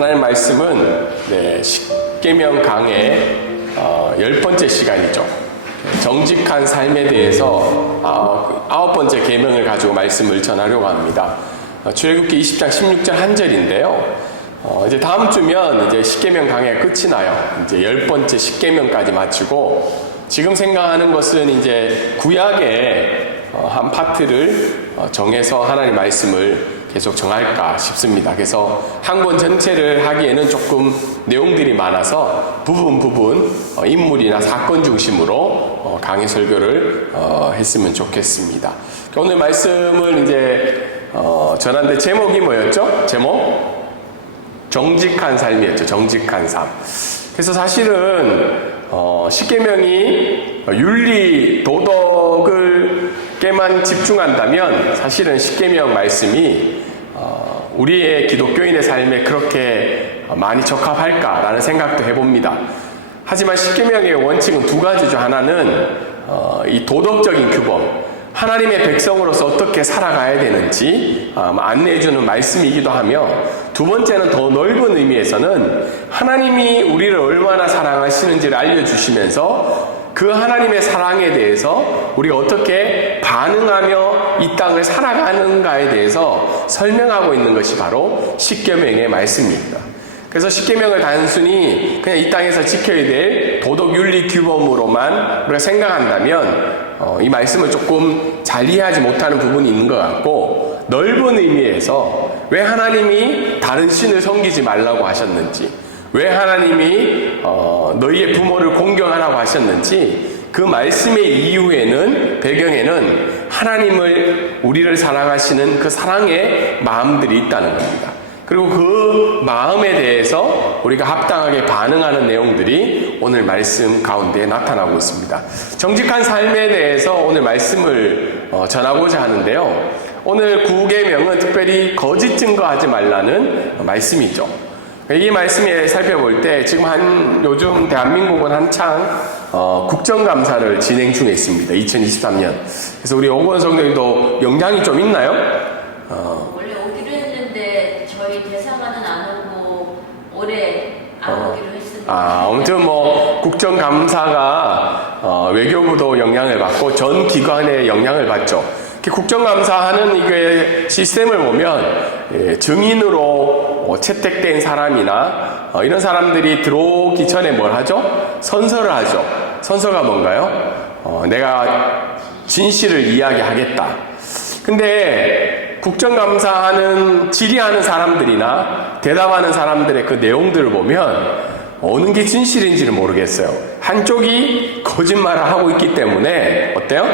하나님 말씀은 십계명 강의 10번째 시간이죠. 정직한 삶에 대해서 9번째 계명을 가지고 말씀을 전하려고 합니다. 출애굽기 20장 16절 한 절인데요. 이제 다음 주면 이제 십계명 강의가 끝이 나요. 이제 10번째 십계명까지 마치고 지금 생각하는 것은 이제 구약의 한 파트를 정해서 하나님 말씀을 계속 정할까 싶습니다. 그래서 한 권 전체를 하기에는 조금 내용들이 많아서 부분 인물이나 사건 중심으로 강의 설교를 했으면 좋겠습니다. 오늘 말씀을 이제 전하는데 제목이 뭐였죠? 제목? 정직한 삶이었죠. 정직한 삶. 그래서 사실은 십계명이 윤리, 도덕을 깨만 집중한다면 사실은 십계명 말씀이 우리의 기독교인의 삶에 그렇게 많이 적합할까라는 생각도 해봅니다. 하지만 십계명의 원칙은 두 가지죠. 하나는 이 도덕적인 규범, 하나님의 백성으로서 어떻게 살아가야 되는지 안내해주는 말씀이기도 하며, 두 번째는 더 넓은 의미에서는 하나님이 우리를 얼마나 사랑하시는지를 알려주시면서 그 하나님의 사랑에 대해서 우리가 어떻게 반응하며 이 땅을 살아가는가에 대해서 설명하고 있는 것이 바로 십계명의 말씀입니다. 그래서 십계명을 단순히 그냥 이 땅에서 지켜야 될 도덕 윤리 규범으로만 우리가 생각한다면 이 말씀을 조금 잘 이해하지 못하는 부분이 있는 것 같고, 넓은 의미에서 왜 하나님이 다른 신을 섬기지 말라고 하셨는지, 왜 하나님이 너희의 부모를 공경하라고 하셨는지, 그 말씀의 이유에는, 배경에는 하나님을, 우리를 사랑하시는 그 사랑의 마음들이 있다는 겁니다. 그리고 그 마음에 대해서 우리가 합당하게 반응하는 내용들이 오늘 말씀 가운데 나타나고 있습니다. 정직한 삶에 대해서 오늘 말씀을 전하고자 하는데요. 오늘 9계명은 특별히 거짓 증거하지 말라는 말씀이죠. 이 말씀에 살펴볼 때 지금 요즘 대한민국은 한창 국정감사를 진행 중에 있습니다. 2023년. 그래서 우리 오건 성도님도 영향이 좀 있나요? 원래 오기로 했는데 저희 대사관은 안 오고 올해 안 오기로 했습니다. 아무튼 국정감사가 외교부도 영향을 받고 전 기관의 영향을 받죠. 국정감사하는 이게 시스템을 보면 증인으로 채택된 사람이나 이런 사람들이 들어오기 전에 뭘 하죠? 선서를 하죠. 선서가 뭔가요? 내가 진실을 이야기하겠다. 근데 국정감사하는 질의하는 사람들이나 대답하는 사람들의 그 내용들을 보면 어느 게 진실인지를 모르겠어요. 한쪽이 거짓말을 하고 있기 때문에 어때요?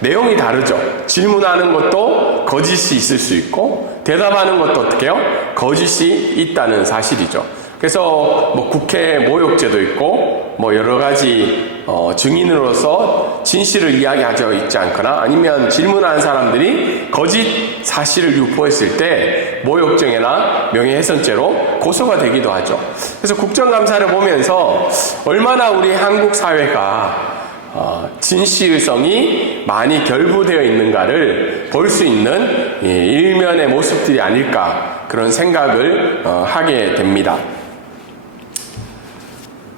내용이 다르죠. 질문하는 것도 거짓이 있을 수 있고 대답하는 것도 어떻게 해요? 거짓이 있다는 사실이죠. 그래서 국회 모욕죄도 있고 여러 가지 증인으로서 진실을 이야기하지 있지 않거나, 아니면 질문하는 사람들이 거짓 사실을 유포했을 때 모욕죄나 명예훼손죄로 고소가 되기도 하죠. 그래서 국정감사를 보면서 얼마나 우리 한국 사회가 진실성이 많이 결부되어 있는가를 볼 수 있는 일면의 모습들이 아닐까, 그런 생각을 하게 됩니다.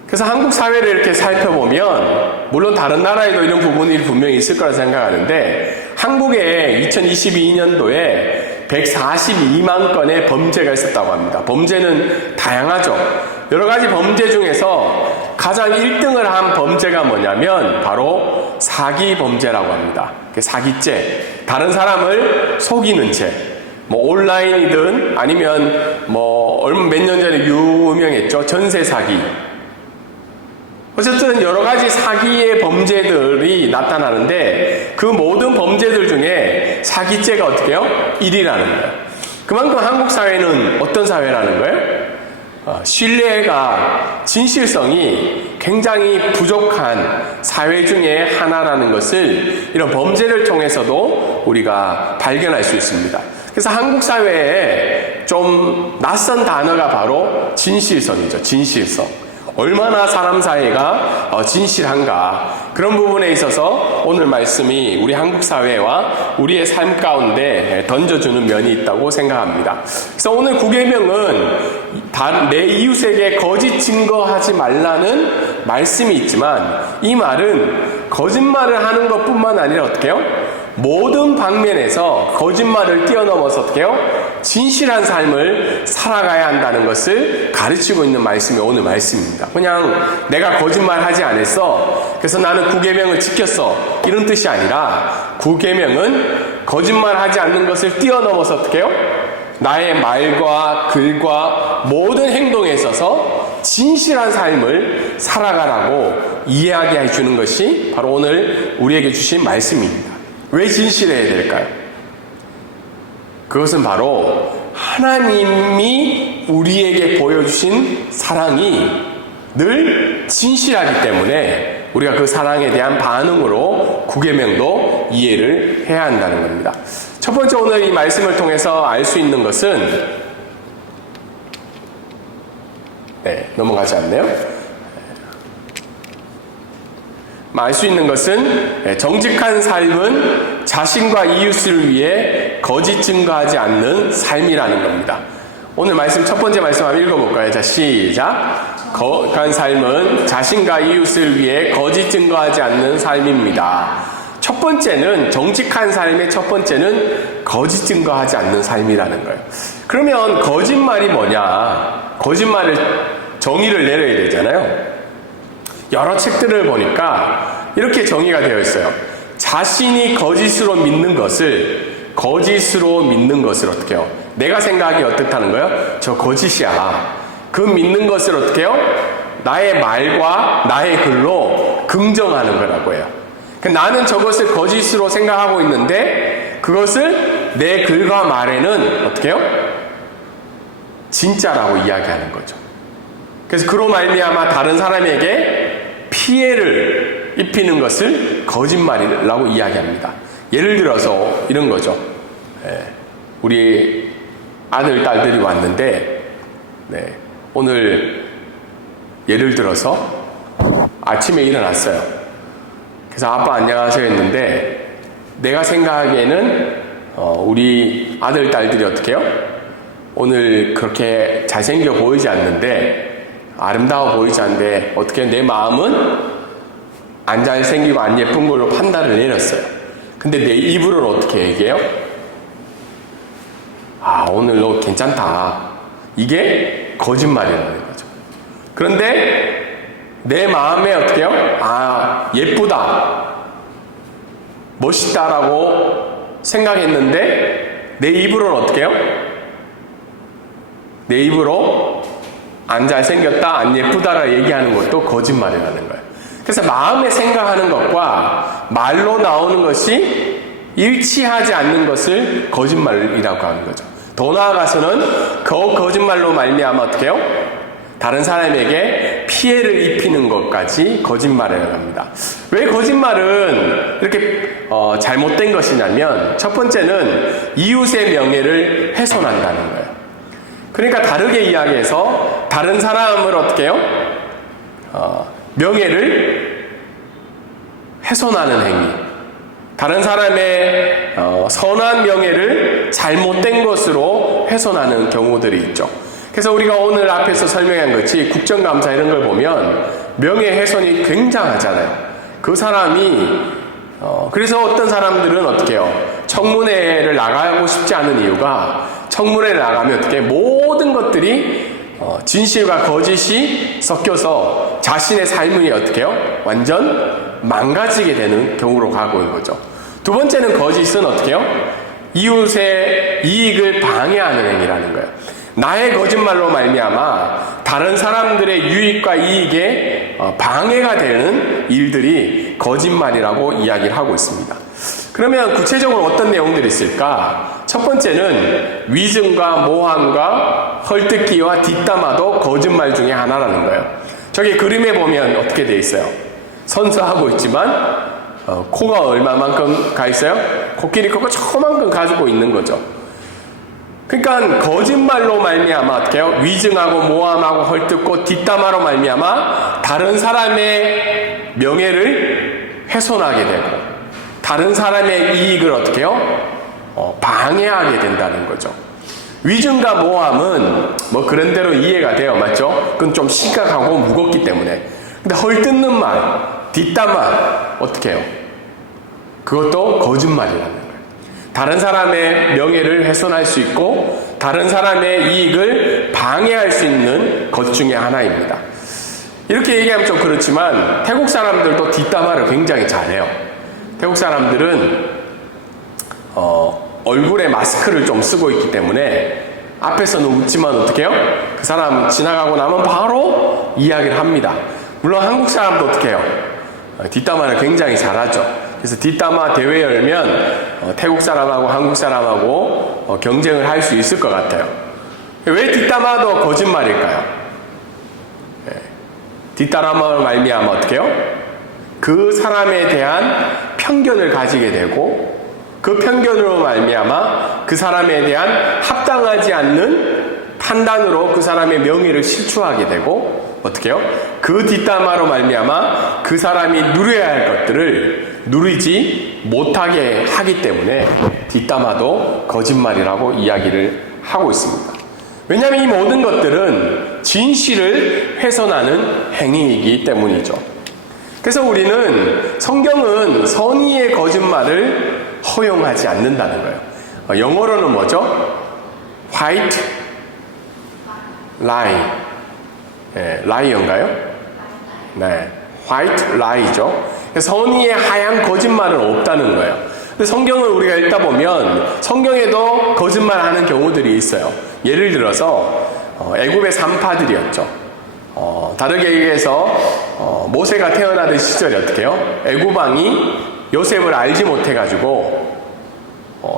그래서 한국 사회를 이렇게 살펴보면, 물론 다른 나라에도 이런 부분이 분명히 있을 거라 생각하는데, 한국에 2022년도에 142만 건의 범죄가 있었다고 합니다. 범죄는 다양하죠. 여러 가지 범죄 중에서 가장 1등을 한 범죄가 뭐냐면 바로 사기 범죄라고 합니다. 사기죄. 다른 사람을 속이는 죄. 온라인이든 아니면 몇 년 전에 유명했죠. 전세 사기. 어쨌든 여러 가지 사기의 범죄들이 나타나는데 그 모든 범죄들 중에 사기죄가 어떻게 해요? 1위라는 거예요. 그만큼 한국 사회는 어떤 사회라는 거예요? 신뢰가, 진실성이 굉장히 부족한 사회 중에 하나라는 것을 이런 범죄를 통해서도 우리가 발견할 수 있습니다. 그래서 한국 사회에 좀 낯선 단어가 바로 진실성이죠. 진실성. 얼마나 사람 사이가 진실한가, 그런 부분에 있어서 오늘 말씀이 우리 한국 사회와 우리의 삶 가운데 던져주는 면이 있다고 생각합니다. 그래서 오늘 9계명은 내 이웃에게 거짓 증거하지 말라는 말씀이 있지만, 이 말은 거짓말을 하는 것뿐만 아니라 어떻게 해요? 모든 방면에서 거짓말을 뛰어넘어서 어떻게 해요? 진실한 삶을 살아가야 한다는 것을 가르치고 있는 말씀이 오늘 말씀입니다. 그냥 내가 거짓말하지 않았어, 그래서 나는 9계명을 지켰어, 이런 뜻이 아니라 9계명은 거짓말하지 않는 것을 뛰어넘어서 어떻게 해요? 나의 말과 글과 모든 행동에 있어서 진실한 삶을 살아가라고 이야기해 주는 것이 바로 오늘 우리에게 주신 말씀입니다. 왜 진실해야 될까요? 그것은 바로 하나님이 우리에게 보여주신 사랑이 늘 진실하기 때문에 우리가 그 사랑에 대한 반응으로 9계명도 이해를 해야 한다는 겁니다. 첫 번째, 오늘 이 말씀을 통해서 알 수 있는 것은, 넘어가지 않네요. 알 수 있는 것은 정직한 삶은 자신과 이웃을 위해 거짓 증거하지 않는 삶이라는 겁니다. 오늘 말씀, 첫 번째 말씀 한번 읽어볼까요? 자, 시작. 거룩한 삶은 자신과 이웃을 위해 거짓 증거하지 않는 삶입니다. 첫 번째는, 정직한 삶의 첫 번째는 거짓 증거하지 않는 삶이라는 거예요. 그러면 거짓말이 뭐냐? 거짓말을 정의를 내려야 되잖아요. 여러 책들을 보니까 이렇게 정의가 되어 있어요. 자신이 거짓으로 믿는 것을 어떻게 해요? 내가 생각이 어떻다는 거예요? 저 거짓이야. 그 믿는 것을 어떻게 해요? 나의 말과 나의 글로 긍정하는 거라고 해요. 나는 저것을 거짓으로 생각하고 있는데 그것을 내 글과 말에는 어떻게 해요? 진짜라고 이야기하는 거죠. 그래서 그로 말미암아 다른 사람에게 피해를 입히는 것을 거짓말이라고 이야기합니다. 예를 들어서 이런 거죠. 우리 아들, 딸들이 왔는데, 오늘 예를 들어서 아침에 일어났어요. 그래서 아빠 안녕하세요 했는데, 내가 생각하기에는 우리 아들, 딸들이 어떻게 해요? 오늘 그렇게 잘생겨 보이지 않는데, 아름다워 보이지 않는데, 어떻게 내 마음은 안 잘생기고 안 예쁜 걸로 판단을 내렸어요. 근데 내 입으로는 어떻게 얘기해요? 아, 오늘 너 괜찮다. 이게 거짓말이라는 거죠. 그런데 내 마음에 어떻게 해요? 아, 예쁘다, 멋있다라고 생각했는데 내 입으로는 어떻게 해요? 내 입으로 안 잘생겼다, 안 예쁘다라 얘기하는 것도 거짓말이라는 거예요. 그래서 마음에 생각하는 것과 말로 나오는 것이 일치하지 않는 것을 거짓말이라고 하는 거죠. 더 나아가서는 그 거짓말로 말미암아 어떻게 해요? 다른 사람에게 피해를 입히는 것까지 거짓말이라고 합니다. 왜 거짓말은 이렇게 잘못된 것이냐면, 첫 번째는 이웃의 명예를 훼손한다는 거예요. 그러니까 다르게 이야기해서 다른 사람을 어떻게 해요? 명예를 훼손하는 행위, 다른 사람의 선한 명예를 잘못된 것으로 훼손하는 경우들이 있죠. 그래서 우리가 오늘 앞에서 설명한 것이 국정감사 이런 걸 보면 명예훼손이 굉장하잖아요. 그 사람이 그래서 어떤 사람들은 어떻게 해요? 청문회를 나가고 싶지 않은 이유가, 청문회를 나가면 어떻게 모든 것들이 진실과 거짓이 섞여서 자신의 삶이 어떻게 해요? 완전 망가지게 되는 경우로 가고 있는 거죠. 두 번째는 거짓은 어떻게 해요? 이웃의 이익을 방해하는 행위라는 거예요. 나의 거짓말로 말미암아 다른 사람들의 유익과 이익에 방해가 되는 일들이 거짓말이라고 이야기를 하고 있습니다. 그러면 구체적으로 어떤 내용들이 있을까? 첫 번째는 위증과 모함과 헐뜯기와 뒷담화도 거짓말 중에 하나라는 거예요. 저기 그림에 보면 어떻게 되어 있어요? 선서하고 있지만 코가 얼마만큼 가 있어요? 코끼리 코가 저만큼 가지고 있는 거죠. 그러니까 거짓말로 말미암아 어떻게 해요? 위증하고 모함하고 헐뜯고 뒷담화로 말미암아 다른 사람의 명예를 훼손하게 되고 다른 사람의 이익을 어떻게 해요? 방해하게 된다는 거죠. 위증과 모함은 뭐 그런 대로 이해가 돼요. 맞죠? 그건 좀 심각하고 무겁기 때문에. 근데 헐뜯는 말, 뒷담화 어떻게 해요? 그것도 거짓말이라는 거예요. 다른 사람의 명예를 훼손할 수 있고 다른 사람의 이익을 방해할 수 있는 것 중에 하나입니다. 이렇게 얘기하면 좀 그렇지만 태국 사람들도 뒷담화를 굉장히 잘해요. 태국 사람들은 얼굴에 마스크를 좀 쓰고 있기 때문에 앞에서는 웃지만 어떻게 해요? 그 사람 지나가고 나면 바로 이야기를 합니다. 물론 한국 사람도 어떻게 해요? 뒷담화를 굉장히 잘하죠. 그래서 뒷담화 대회 열면 태국 사람하고 한국 사람하고 경쟁을 할 수 있을 것 같아요. 왜 뒷담화도 거짓말일까요? 뒷담화로 말미암아 어떻게 해요? 그 사람에 대한 편견을 가지게 되고 그 편견으로 말미암아 그 사람에 대한 합당하지 않는 판단으로 그 사람의 명예를 실추하게 되고 어떻게 해요? 그 뒷담화로 말미암아 그 사람이 누려야 할 것들을 누리지 못하게 하기 때문에 뒷담화도 거짓말이라고 이야기를 하고 있습니다. 왜냐하면 이 모든 것들은 진실을 훼손하는 행위이기 때문이죠. 그래서 우리는 성경은 선의의 거짓말을 허용하지 않는다는 거예요. 영어로는 뭐죠? white lie. lie인가요? 네. white lie죠. 선의의 하얀 거짓말은 없다는 거예요. 근데 성경을 우리가 읽다 보면 성경에도 거짓말하는 경우들이 있어요. 예를 들어서 애굽의 산파들이었죠. 다르게 얘기해서 모세가 태어나던 시절이 어떻게 해요? 애굽 왕이 요셉을 알지 못해가지고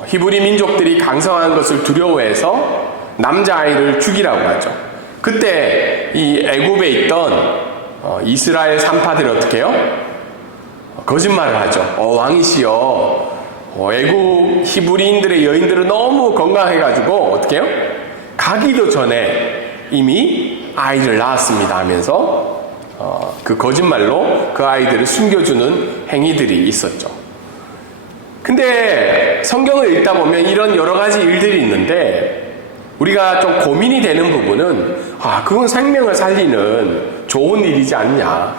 히브리 민족들이 강성한 것을 두려워해서 남자아이를 죽이라고 하죠. 그때 이 애굽에 있던 이스라엘 산파들이 어떻게 해요? 거짓말을 하죠. 왕이시여, 애굽 히브리인들의 여인들은 너무 건강해가지고 어떻게 해요? 가기도 전에 이미 아이를 낳았습니다 하면서 그 거짓말로 그 아이들을 숨겨주는 행위들이 있었죠. 근데 성경을 읽다 보면 이런 여러 가지 일들이 있는데 우리가 좀 고민이 되는 부분은 그건 생명을 살리는 좋은 일이지 않냐.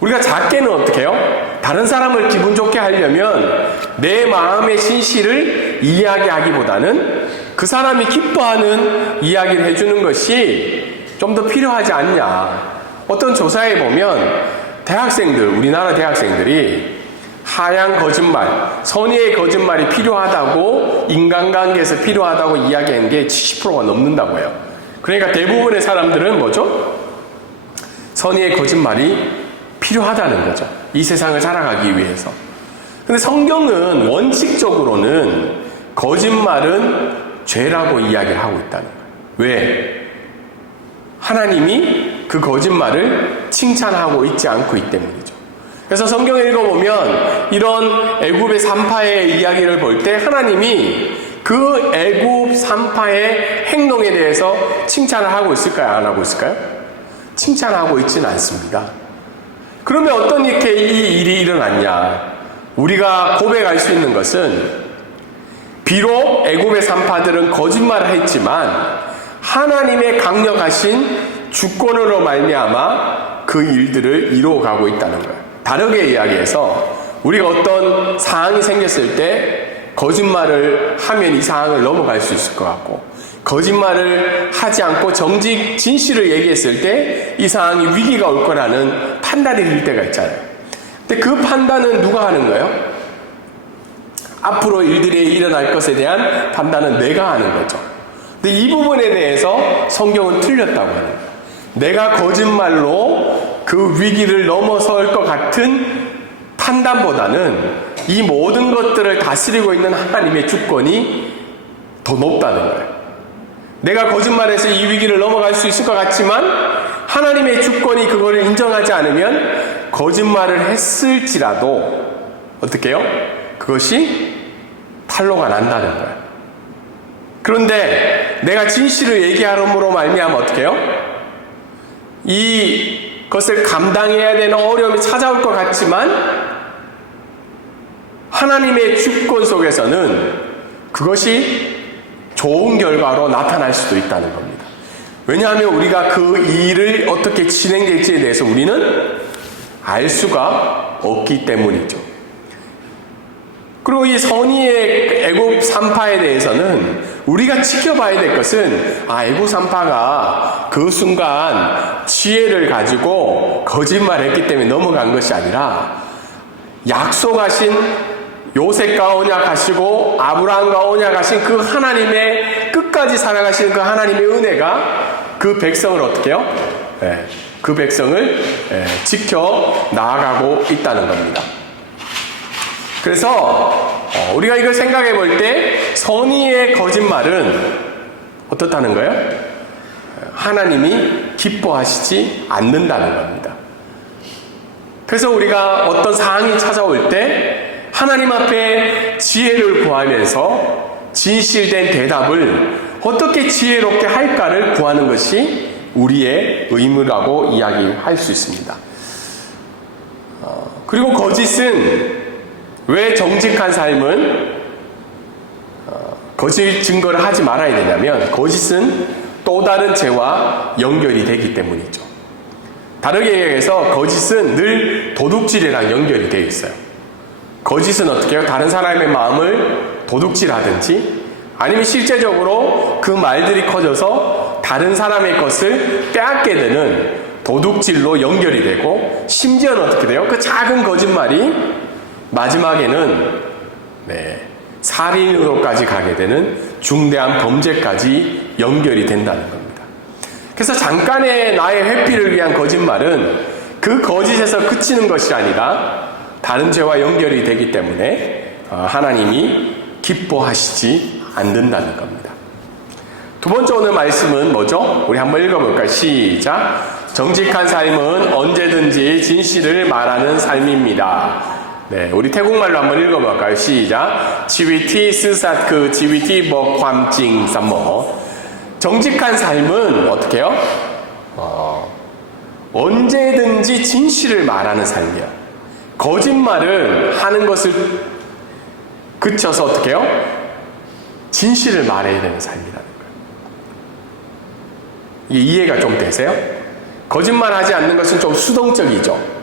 우리가 작게는 어떻게 해요? 다른 사람을 기분 좋게 하려면 내 마음의 진실을 이야기하기보다는 그 사람이 기뻐하는 이야기를 해주는 것이 좀 더 필요하지 않냐. 어떤 조사에 보면 대학생들, 우리나라 대학생들이 하얀 거짓말, 선의의 거짓말이 필요하다고 인간관계에서 필요하다고 이야기하는 게 70%가 넘는다고 해요. 그러니까 대부분의 사람들은 뭐죠? 선의의 거짓말이 필요하다는 거죠. 이 세상을 살아가기 위해서. 근데 성경은 원칙적으로는 거짓말은 죄라고 이야기를 하고 있다는 거예요. 왜? 하나님이 그 거짓말을 칭찬하고 있지 않고 있기 때문이죠. 그래서 성경을 읽어보면 이런 애굽의 산파의 이야기를 볼 때 하나님이 그 애굽 산파의 행동에 대해서 칭찬을 하고 있을까요? 안 하고 있을까요? 칭찬하고 있지는 않습니다. 그러면 어떤 이렇게 이 일이 일어났냐? 우리가 고백할 수 있는 것은 비록 애굽의 산파들은 거짓말을 했지만 하나님의 강력하신 주권으로 말미암아 그 일들을 이루어가고 있다는 거예요. 다르게 이야기해서 우리가 어떤 상황이 생겼을 때 거짓말을 하면 이 상황을 넘어갈 수 있을 것 같고 거짓말을 하지 않고 정직 진실을 얘기했을 때 이 상황이 위기가 올 거라는 판단이 들 때가 있잖아요. 근데 그 판단은 누가 하는 거예요? 앞으로 일들이 일어날 것에 대한 판단은 내가 하는 거죠. 근데 이 부분에 대해서 성경은 틀렸다고 하는 거예요. 내가 거짓말로 그 위기를 넘어설 것 같은 판단보다는 이 모든 것들을 다스리고 있는 하나님의 주권이 더 높다는 거예요. 내가 거짓말해서 이 위기를 넘어갈 수 있을 것 같지만 하나님의 주권이 그거를 인정하지 않으면 거짓말을 했을지라도 어떻게 해요? 그것이 탄로가 난다는 거예요. 그런데 내가 진실을 얘기함으로 말미암아 어떻게 해요? 이것을 감당해야 되는 어려움이 찾아올 것 같지만 하나님의 주권 속에서는 그것이 좋은 결과로 나타날 수도 있다는 겁니다. 왜냐하면 우리가 그 일을 어떻게 진행될지에 대해서 우리는 알 수가 없기 때문이죠. 그리고 이 선의의 애굽 산파에 대해서는 우리가 지켜봐야 될 것은 애굽 산파가 그 순간 지혜를 가지고 거짓말했기 때문에 넘어간 것이 아니라 약속하신 요셉과 언약하시고 아브라함과 언약하신 그 하나님의 끝까지 살아가시는 그 하나님의 은혜가 그 백성을 어떻게 해요? 그 백성을 지켜 나아가고 있다는 겁니다. 그래서 우리가 이걸 생각해 볼 때 선의의 거짓말은 어떻다는 거예요? 하나님이 기뻐하시지 않는다는 겁니다. 그래서 우리가 어떤 상황이 찾아올 때 하나님 앞에 지혜를 구하면서 진실된 대답을 어떻게 지혜롭게 할까를 구하는 것이 우리의 의무라고 이야기할 수 있습니다. 그리고 거짓은 왜 정직한 삶은 거짓 증거를 하지 말아야 되냐면 거짓은 또 다른 죄와 연결이 되기 때문이죠. 다르게 얘기해서 거짓은 늘 도둑질이랑 연결이 되어 있어요. 거짓은 어떻게 해요? 다른 사람의 마음을 도둑질하든지 아니면 실제적으로 그 말들이 커져서 다른 사람의 것을 빼앗게 되는 도둑질로 연결이 되고 심지어는 어떻게 돼요? 그 작은 거짓말이 마지막에는 살인으로까지 가게 되는 중대한 범죄까지 연결이 된다는 겁니다. 그래서 잠깐의 나의 회피를 위한 거짓말은 그 거짓에서 그치는 것이 아니라 다른 죄와 연결이 되기 때문에 하나님이 기뻐하시지 않는다는 겁니다. 두 번째 오늘 말씀은 뭐죠? 우리 한번 읽어볼까요? 시작. 정직한 삶은 언제든지 진실을 말하는 삶입니다. 우리 태국말로 한번 읽어볼까요? 시작. 지위티 스사크 지위티 버ความจริง 삼모. 정직한 삶은 어떻게 해요? 언제든지 진실을 말하는 삶이야. 거짓말을 하는 것을 그쳐서 어떻게 해요? 진실을 말해야 되는 삶이라는 거예요. 이게 이해가 좀 되세요? 거짓말 하지 않는 것은 좀 수동적이죠.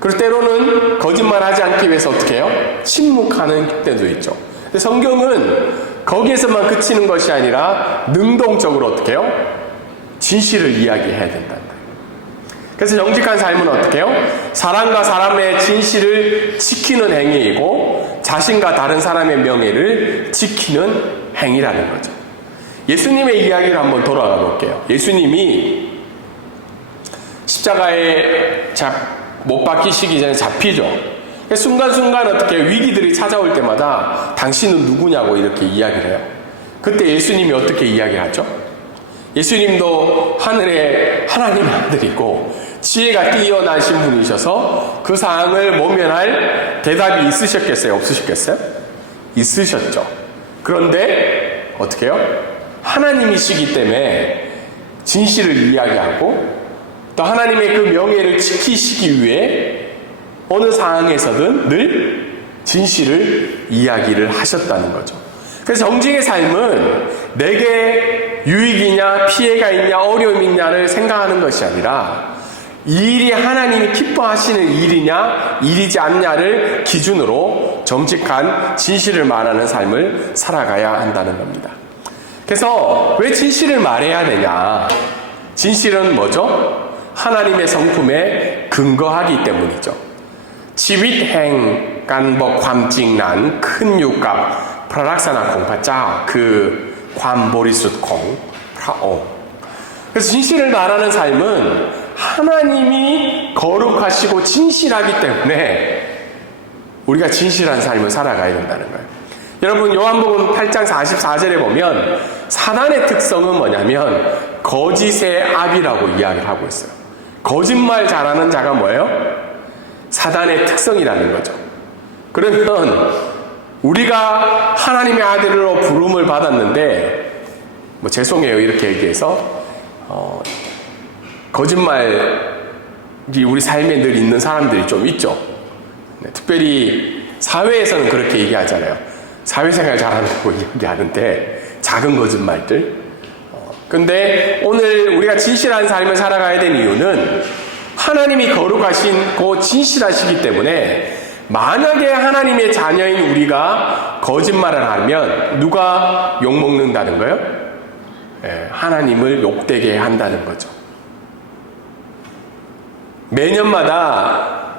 그리고 때로는 거짓말 하지 않기 위해서 어떻게 해요? 침묵하는 때도 있죠. 근데 성경은 거기에서만 그치는 것이 아니라 능동적으로 어떻게 해요? 진실을 이야기해야 된다는 거예요. 그래서 정직한 삶은 어떻게 해요? 사람과 사람의 진실을 지키는 행위이고 자신과 다른 사람의 명예를 지키는 행위라는 거죠. 예수님의 이야기를 한번 돌아가 볼게요. 예수님이 십자가에 못 박히시기 전에 잡히죠. 순간순간 어떻게 위기들이 찾아올 때마다 당신은 누구냐고 이렇게 이야기를 해요. 그때 예수님이 어떻게 이야기하죠? 예수님도 하늘의 하나님의 아들이고 지혜가 뛰어나신 분이셔서 그 상황을 모면할 대답이 있으셨겠어요? 없으셨겠어요? 있으셨죠. 그런데 어떻게 해요? 하나님이시기 때문에 진실을 이야기하고 또 하나님의 그 명예를 지키시기 위해 어느 상황에서든 늘 진실을 이야기를 하셨다는 거죠. 그래서 정직의 삶은 내게 유익이냐 피해가 있냐 어려움이 있냐를 생각하는 것이 아니라 이 일이 하나님이 기뻐하시는 일이냐 일이지 않냐를 기준으로 정직한 진실을 말하는 삶을 살아가야 한다는 겁니다. 그래서 왜 진실을 말해야 되냐? 진실은 뭐죠? 하나님의 성품에 근거하기 때문이죠. 지윗행 간버ความจริง난 큰 육갑 프라락사나 공파짜 그 관보리숫콩 프라옹. 그래서 진실을 말하는 삶은 하나님이 거룩하시고 진실하기 때문에 우리가 진실한 삶을 살아가야 된다는 거예요. 여러분 요한복음 8장 44절에 보면 사단의 특성은 뭐냐면 거짓의 압이라고 이야기를 하고 있어요. 거짓말 잘하는 자가 뭐예요? 사단의 특성이라는 거죠. 그러면 우리가 하나님의 아들로 부름을 받았는데 뭐 죄송해요 이렇게 얘기해서 거짓말이 우리 삶에 늘 있는 사람들이 좀 있죠. 네, 특별히 사회에서는 그렇게 얘기하잖아요. 사회생활 잘한다고 이야기하는데 작은 거짓말들. 근데 오늘 우리가 진실한 삶을 살아가야 되는 이유는 하나님이 거룩하신 그 진실하시기 때문에 만약에 하나님의 자녀인 우리가 거짓말을 하면 누가 욕먹는다는 거예요? 예, 하나님을 욕되게 한다는 거죠. 매년마다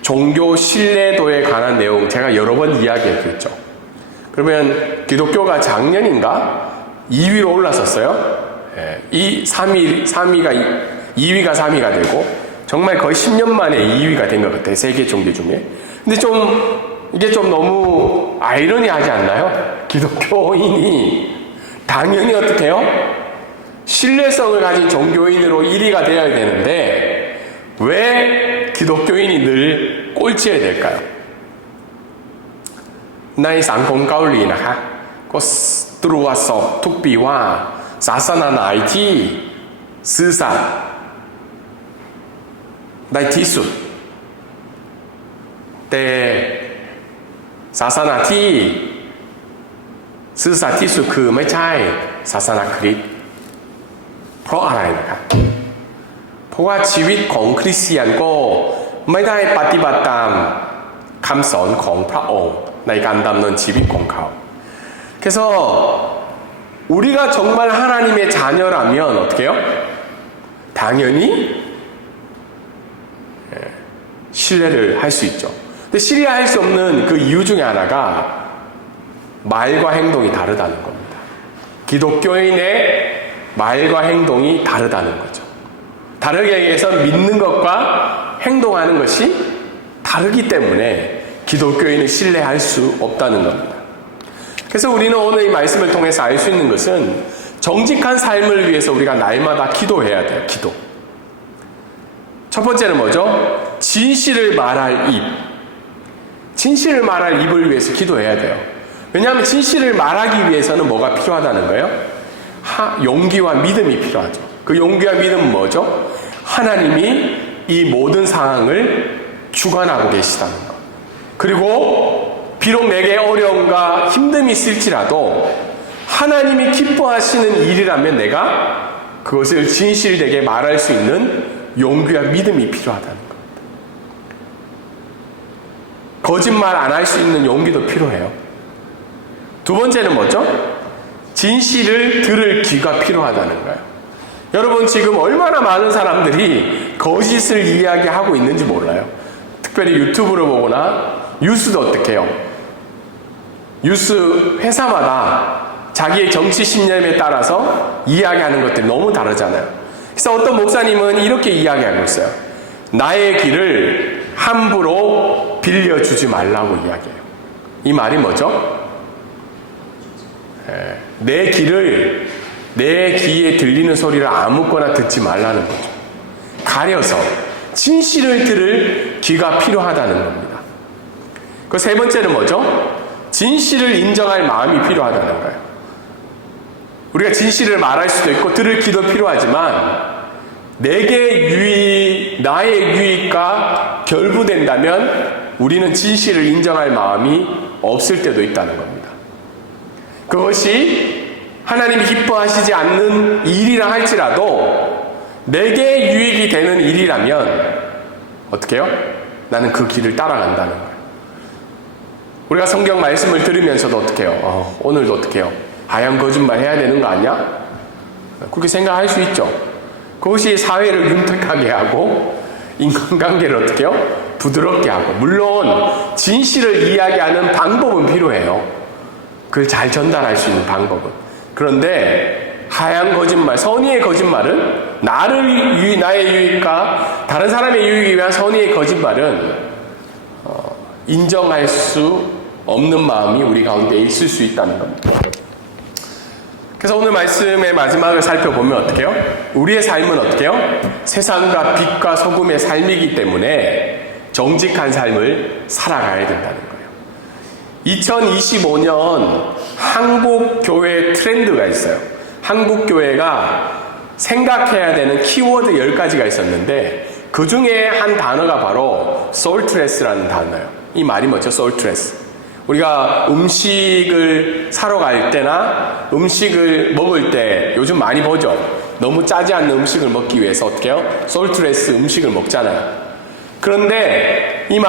종교 신뢰도에 관한 내용 제가 여러 번 이야기했겠죠. 그러면 기독교가 작년인가 2위로 올랐었어요. 예, 2위가 3위가 되고 정말 거의 10년 만에 2위가 된 것 같아요. 세계 종교 중에. 근데 이게 좀 너무 아이러니하지 않나요? 기독교인이 당연히 어떻게 해요? 신뢰성을 가진 종교인으로 1위가 되어야 되는데 왜 기독교인이 늘 꼴찌해야 될까요? ในสังคมเกาหลีนะคะก็ตรวจสอบทุกปีว่าศาสนาไหนที่ซื่อสัตย์ได้ที่สุดแต่ศาสนาที่ซื่อสัตย์ที่สุดคือไม่ใช่ศาสนาคริสต์เพราะอะไรนะครับเพราะว่าชีวิตของคริสเตียนก็ไม่ได้ปฏิบัติตามคำสอนของพระองค์ในการดำเนินชีวิตของเขา 그래서 우리가 정말 하나님의 자녀라면 어떻게 해요? 당연히 신뢰를 할 수 있죠. 근데 신뢰할 수 없는 그 이유 중에 하나가 말과 행동이 다르다는 겁니다. 기독교인의 말과 행동이 다르다는 거죠. 다르게 얘기해서 믿는 것과 행동하는 것이 다르기 때문에 기독교인을 신뢰할 수 없다는 겁니다. 그래서 우리는 오늘 이 말씀을 통해서 알 수 있는 것은 정직한 삶을 위해서 우리가 날마다 기도해야 돼요. 기도. 첫 번째는 뭐죠? 진실을 말할 입. 진실을 말할 입을 위해서 기도해야 돼요. 왜냐하면 진실을 말하기 위해서는 뭐가 필요하다는 거예요? 용기와 믿음이 필요하죠. 그 용기와 믿음은 뭐죠? 하나님이 이 모든 상황을 주관하고 계시다는 것. 그리고 비록 내게 어려움과 힘듦이 있을지라도 하나님이 기뻐하시는 일이라면 내가 그것을 진실되게 말할 수 있는 용기와 믿음이 필요하다는 겁니다. 거짓말 안 할 수 있는 용기도 필요해요. 두 번째는 뭐죠? 진실을 들을 귀가 필요하다는 거예요. 여러분 지금 얼마나 많은 사람들이 거짓을 이야기하고 있는지 몰라요. 특별히 유튜브를 보거나 뉴스도 어떻게 해요? 뉴스 회사마다 자기의 정치 신념에 따라서 이야기하는 것들이 너무 다르잖아요. 그래서 어떤 목사님은 이렇게 이야기하고 있어요. 나의 길을 함부로 빌려주지 말라고 이야기해요. 이 말이 뭐죠? 내 길을 내 귀에 들리는 소리를 아무거나 듣지 말라는 거죠. 가려서 진실을 들을 귀가 필요하다는 겁니다. 그 세 번째는 뭐죠? 진실을 인정할 마음이 필요하다는 거예요. 우리가 진실을 말할 수도 있고 들을 귀도 필요하지만 나의 유익과 결부된다면 우리는 진실을 인정할 마음이 없을 때도 있다는 겁니다. 그것이 하나님이 기뻐하시지 않는 일이라 할지라도 내게 유익이 되는 일이라면 어떻게 해요? 나는 그 길을 따라간다는 거예요. 우리가 성경 말씀을 들으면서도 어떻게 해요? 오늘도 어떻게 해요? 하얀 거짓말 해야 되는 거 아니야? 그렇게 생각할 수 있죠. 그것이 사회를 윤택하게 하고 인간관계를 어떻게 해요? 부드럽게 하고 물론 진실을 이야기하는 방법은 필요해요. 그걸 잘 전달할 수 있는 방법은. 그런데 하얀 거짓말, 선의의 거짓말은 나의 유익과 다른 사람의 유익을 위한 선의의 거짓말은 인정할 수 없는 마음이 우리 가운데 있을 수 있다는 겁니다. 그래서 오늘 말씀의 마지막을 살펴보면 어떻게 해요? 우리의 삶은 어떻게 해요? 세상과 빛과 소금의 삶이기 때문에 정직한 삶을 살아가야 된다는 거예요. 2025년 한국 교회 트렌드가 있어요. 한국 교회가 생각해야 되는 키워드 10가지가 있었는데 그 중에 한 단어가 바로 soultless라는 단어예요. 이 말이 뭐죠? soultless. 우리가 음식을 사러 갈 때나 음식을 먹을 때 요즘 많이 보죠. 너무 짜지 않는 음식을 먹기 위해서 어떻게 해요? soultless 음식을 먹잖아요. 그런데 이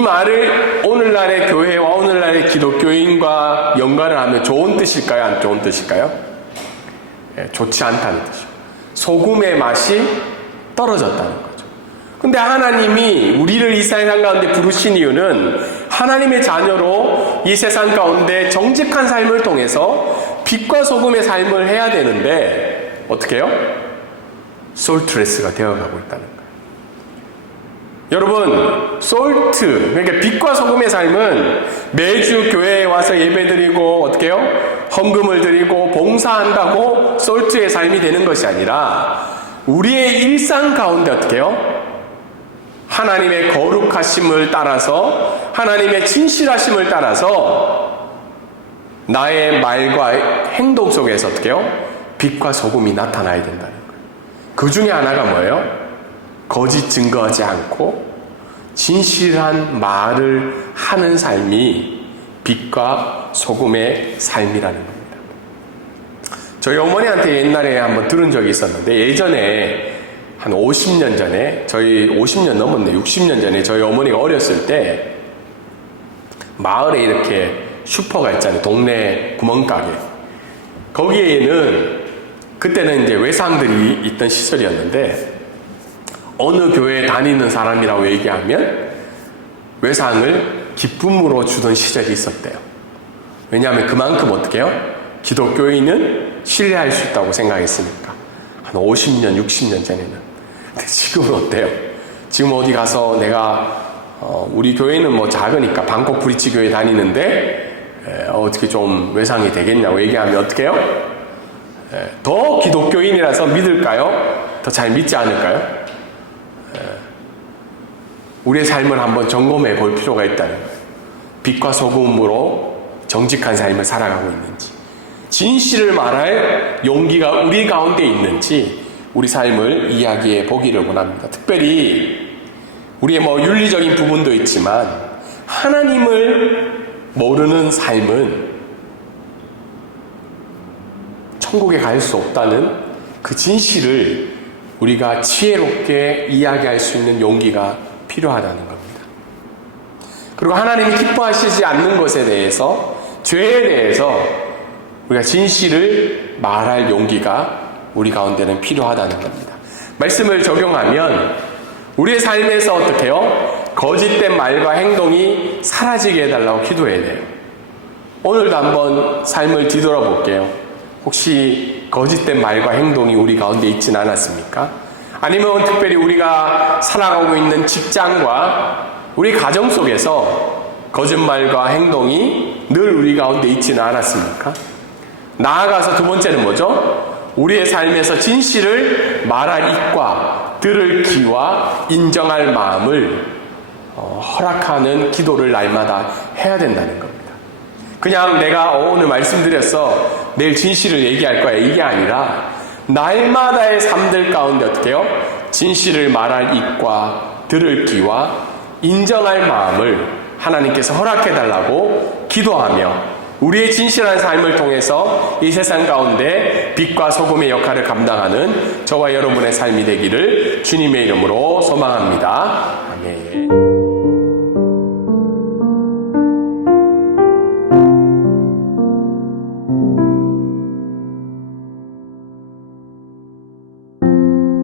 말을 오늘날의 교회와 오늘날의 기독교인과 연관을 하면 좋은 뜻일까요? 안 좋은 뜻일까요? 좋지 않다는 뜻이죠. 소금의 맛이 떨어졌다는 거죠. 근데 하나님이 우리를 이 세상 가운데 부르신 이유는 하나님의 자녀로 이 세상 가운데 정직한 삶을 통해서 빛과 소금의 삶을 해야 되는데 어떻게 해요? 솔트레스가 되어가고 있다는 거예요. 여러분, 솔트, 그러니까 빛과 소금의 삶은 매주 교회에 와서 예배드리고 어떻게 해요? 헌금을 드리고 봉사한다고 솔트의 삶이 되는 것이 아니라 우리의 일상 가운데 어떻게 해요? 하나님의 거룩하심을 따라서 하나님의 진실하심을 따라서 나의 말과 행동 속에서 어떻게 해요? 빛과 소금이 나타나야 된다는 거예요. 그 중에 하나가 뭐예요? 거짓 증거하지 않고 진실한 말을 하는 삶이 빛과 소금의 삶이라는 겁니다. 저희 어머니한테 옛날에 한번 들은 적이 있었는데 예전에 한 50년 전에 저희 50년 넘었네 60년 전에 저희 어머니가 어렸을 때 마을에 이렇게 슈퍼가 있잖아요. 동네 구멍가게. 거기에는 그때는 이제 외상들이 있던 시절이었는데 어느 교회에 다니는 사람이라고 얘기하면 외상을 기쁨으로 주던 시절이 있었대요. 왜냐하면 그만큼 어떻게 해요? 기독교인은 신뢰할 수 있다고 생각했으니까. 한 50년, 60년 전에는. 근데 지금은 어때요? 지금 어디 가서 내가 우리 교회는 뭐 작으니까 방콕 브리치 교회 다니는데 어떻게 좀 외상이 되겠냐고 얘기하면 어떻게 해요? 더 기독교인이라서 믿을까요? 더 잘 믿지 않을까요? 우리의 삶을 한번 점검해 볼 필요가 있다는 거예요. 빛과 소금으로 정직한 삶을 살아가고 있는지, 진실을 말할 용기가 우리 가운데 있는지 우리 삶을 이야기해 보기를 원합니다. 특별히 우리의 뭐 윤리적인 부분도 있지만 하나님을 모르는 삶은 천국에 갈 수 없다는 그 진실을 우리가 지혜롭게 이야기할 수 있는 용기가 필요하다는 겁니다. 그리고 하나님이 기뻐하시지 않는 것에 대해서, 죄에 대해서 우리가 진실을 말할 용기가 우리 가운데는 필요하다는 겁니다. 말씀을 적용하면 우리의 삶에서 어떻게 해요? 거짓된 말과 행동이 사라지게 해달라고 기도해야 돼요. 오늘도 한번 삶을 뒤돌아볼게요. 혹시 거짓된 말과 행동이 우리 가운데 있진 않았습니까? 아니면 특별히 우리가 살아가고 있는 직장과 우리 가정 속에서 거짓말과 행동이 늘 우리 가운데 있지는 않았습니까? 나아가서 두 번째는 뭐죠? 우리의 삶에서 진실을 말할 입과 들을 귀와 인정할 마음을 허락하는 기도를 날마다 해야 된다는 겁니다. 그냥 내가 오늘 말씀드렸어 내일 진실을 얘기할 거야 이게 아니라 날마다의 삶들 가운데 어떻게 해요? 진실을 말할 입과 들을 귀와 인정할 마음을 하나님께서 허락해달라고 기도하며 우리의 진실한 삶을 통해서 이 세상 가운데 빛과 소금의 역할을 감당하는 저와 여러분의 삶이 되기를 주님의 이름으로 소망합니다. 아멘.